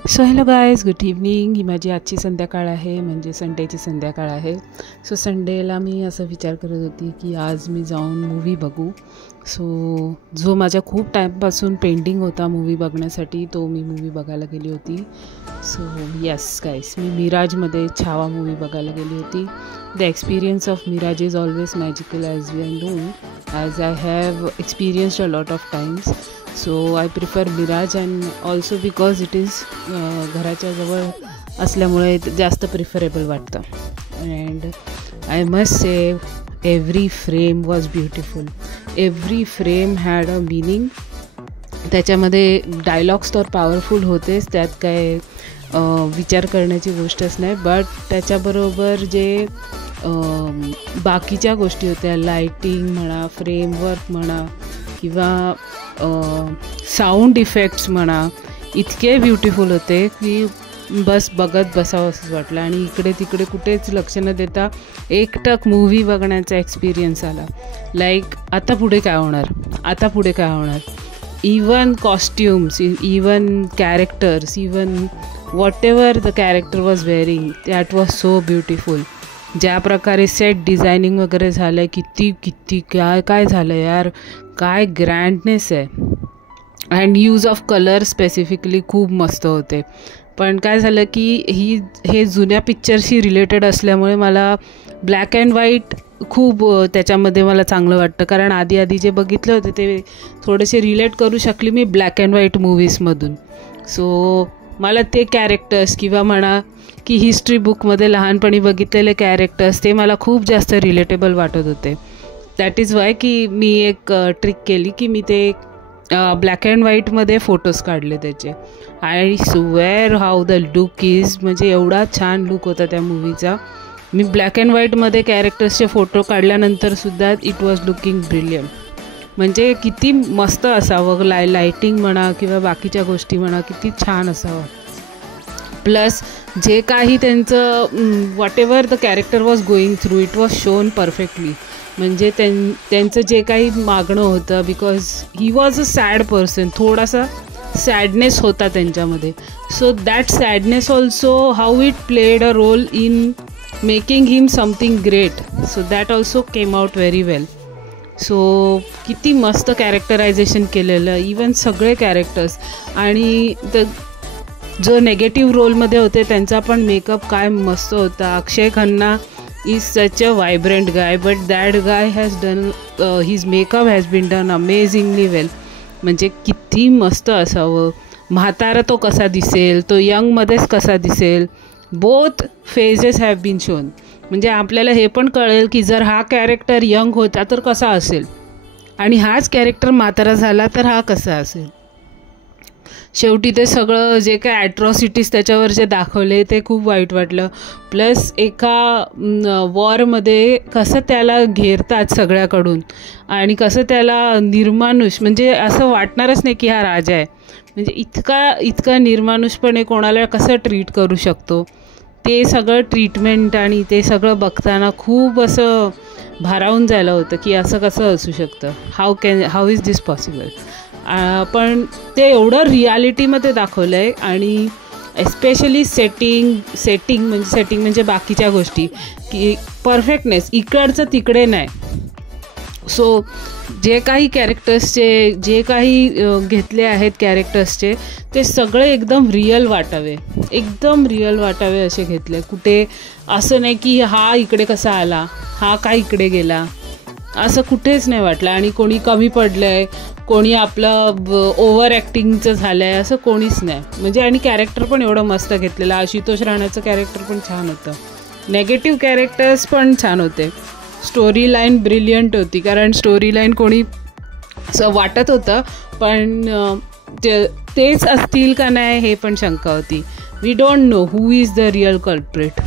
So hello guys, good evening. ही माझी आजची संध्याकाळ आहे, म्हणजे संडेची संध्याकाळ आहे. सो संडेला मी असं विचार करत होती की आज मी जाऊन मूवी बघू. सो जो माझ्या खूप टाईमपासून पेंडिंग होता मूवी बघण्यासाठी, तो मी मूवी बघायला गेली होती. सो येस गाईज, मी मिराजमध्ये छावा मूवी बघायला गेली होती. The experience of Miraj is always magical as we know, as I have experienced a lot of times. So I prefer Miraj, and also because it is घराच्या जवळ असल्यामुळे जास्त प्रिफरेबल वाटतं. And I must say every frame was beautiful. Every frame had a meaning. त्याच्यामध्ये dialogues तर powerful होतेच, त्यात काय विचार करण्याची गोष्टच नाही. बट त्याच्याबरोबर जे बाकीच्या गोष्टी होत्या, लाईटिंग म्हणा, फ्रेमवर्क म्हणा, किंवा साऊंड इफेक्ट्स म्हणा, इतके ब्युटिफुल होते की बस बघत बसावं असं वाटलं. आणि इकडे तिकडे कुठेच लक्ष न देता एकटक मूव्ही बघण्याचा एक्सपिरियन्स आला. लाईक आता पुढे काय होणार, आता पुढे काय होणार. Even costumes, even characters, even what ever the character was wearing, that was so beautiful. ज्या प्रकारे सेट डिझायनिंग वगैरे झालं आहे, किती काय झालं यार, काय ग्रँडनेस आहे. And use of colour specifically खूप मस्त होते. पण काय झालं की हे जुन्या पिक्चरशी रिलेटेड असल्यामुळे मला ब्लॅक अँड व्हाईट खूप त्याच्यामध्ये मला चांगलं वाटतं. कारण आधी जे बघितले होते ते थोडेसे रिलेट करू शकले मी ब्लॅक अँड व्हाईट मूवीजमधून. सो मला ते कॅरेक्टर्स, किंवा म्हणा की हिस्ट्री बुकमध्ये लहानपणी बघितलेले कॅरेक्टर्स, ते मला खूप जास्त रिलेटेबल वाटत होते. दॅट इज वाय की मी एक ट्रिक केली की मी ते ब्लॅक अँड व्हाईटमध्ये फोटोज काढले त्याचे. I swear how the look is, म्हणजे एवढा छान लुक होता त्या मूवीचा. मी ब्लॅक अँड व्हाईटमध्ये कॅरेक्टर्सचे फोटो काढल्यानंतरसुद्धा इट वॉज लुकिंग ब्रिलियंट. म्हणजे किती मस्त असावं, लाईटिंग म्हणा किंवा बाकीच्या गोष्टी म्हणा, किती छान असावं. प्लस जे काही त्यांचं whatever the character was going through, it was shown perfectly. म्हणजे त्यांचं जे काही मागणं होतं, because he was a sad person, थोडासा सॅडनेस होता त्यांच्यामध्ये. So that sadness also, how it played a role in making him something great. So that also came out very well. सो किती मस्त कॅरेक्टरायझेशन केलेलं, इवन सगळे कॅरेक्टर्स. आणि जो नेगेटिव्ह रोलमध्ये होते त्यांचा पण मेकअप काय मस्त होता. अक्षय Khanna is such a vibrant guy, but that guy has done his makeup has been done amazingly well. म्हणजे किती मस्त असावं. म्हातारा तो कसा दिसेल, तो यंगमध्येच कसा दिसेल, both phases have been shown. म्हणजे आपल्याला हे पण कळेल की जर हा कॅरेक्टर यंग होता तर कसा असेल, आणि हाच कॅरेक्टर म्हातारा झाला तर हा कसा असेल. शेवटी ते सगळं जे काय ॲट्रॉसिटीज त्याच्यावर जे दाखवले ते खूप वाईट वाटलं. प्लस एका वॉरमध्ये कसं त्याला घेरतात सगळ्याकडून, आणि कसं त्याला निर्मानुष, म्हणजे असं वाटणारच नाही की हा राजा आहे. म्हणजे इतका निर्मानुषपणे कोणाला कसं ट्रीट करू शकतो, ते सगळं ट्रीटमेंट आणि ते सगळं बघताना खूप असं भारावून जायला होतं की असं कसं असू शकतं, हाऊ इज दिस पॉसिबल. पण ते एवढं रियालिटीमध्ये दाखवलं आहे. आणि एस्पेशली सेटिंग म्हणजे बाकीच्या गोष्टी की परफेक्टनेस इकडचं तिकडे नाही. सो जे काही कॅरेक्टर्सचे जे काही घेतले आहेत कॅरेक्टर्सचे, ते सगळे एकदम रिअल वाटावे असे घेतले. कुठे असं नाही की हा इकडे कसा आला, हा का इकडे गेला, असं कुठेच नाही वाटलं. आणि कोणी कमी पडलं आहे, कोणी आपलं ओव्हर ॲक्टिंगचं झालं आहे, असं कोणीच नाही. म्हणजे आणि कॅरेक्टर पण एवढं मस्त घेतलेलं. आशुतोष राणाचं कॅरेक्टर पण छान होतं, नेगेटिव्ह कॅरेक्टर्स पण छान होते. स्टोरी लाईन ब्रिलियंट होती, कारण स्टोरी लाईन कोणी असं वाटत होतं, पण तेच असतील का नाही हे पण शंका होती. We don't know who is the real culprit.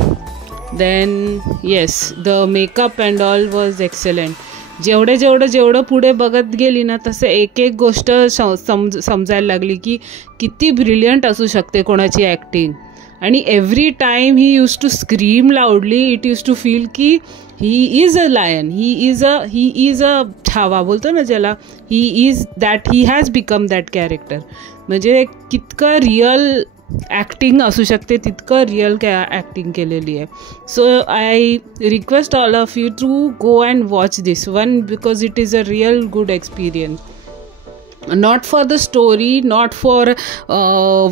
Then yes, the makeup and all was excellent. जेवढं पुढे बघत गेली ना, तसं एक गोष्ट समजायला लागली की किती ब्रिलियंट असू शकते कोणाची ॲक्टिंग. आणि every time he use to scream loudly, it use to feel की he is a lion, he is a Chhaava बोलतो ना ज्याला, he has become that character. म्हणजे कितकं रिअल ॲक्टिंग असू शकते तितकं रिअल ॲक्टिंग केलेली आहे. So I request all of you to go and watch this one because it is a real good experience. Not for the story, not for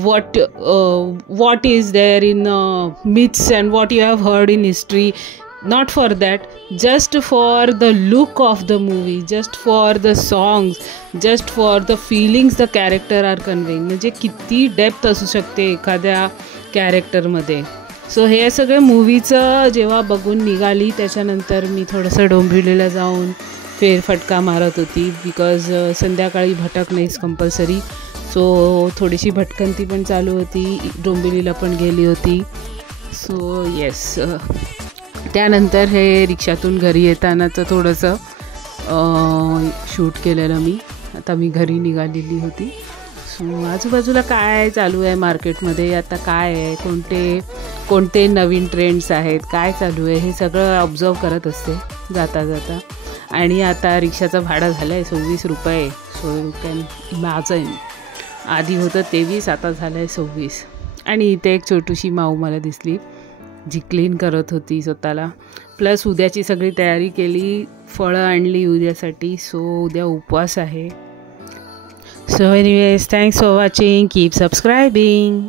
what is there in myths and what you have heard in history, not for that, just for the look of the movie, just for the songs, just for the feelings the character are conveying. म्हणजे किती depth असू शकते एखाद्या कॅरेक्टरमध्ये. So हे सगळे मूवीचं जेव्हा बघून निघाली त्याच्यानंतर मी थोडंसं डोंबिवलीला जाऊन फेरफटका मारत होती बिकॉज संध्याकाळी भटक नाहीच कंपल्सरी. सो थोडीशी भटकंती पण चालू होती, डोंबिवलीला पण गेली होती. सो येस, त्यानंतर हे रिक्षातून घरी येतानाचं थोडंसं शूट केलेलं मी. आता मी घरी निघालेली होती. सो आजूबाजूला काय चालू आहे मार्केटमध्ये, आता काय आहे, कोणते नवीन ट्रेंड्स आहेत, काय चालू आहे, हे सगळं ऑब्झर्व करत असते जाता जाता. आणि आता रिक्षाचं भाडं झालं आहे 26 रुपये. सो यू कॅन इमॅजिन, आधी होतं 23, आता झालं आहे 26. आणि इथे एक छोटीशी माऊ मला दिसली जी क्लीन करत होती स्वतःला. प्लस उद्याची सगळी तयारी केली, फळं आणली उद्यासाठी. सो उद्या उपवास आहे. So anyways, thanks for watching, keep सबस्क्रायबिंग.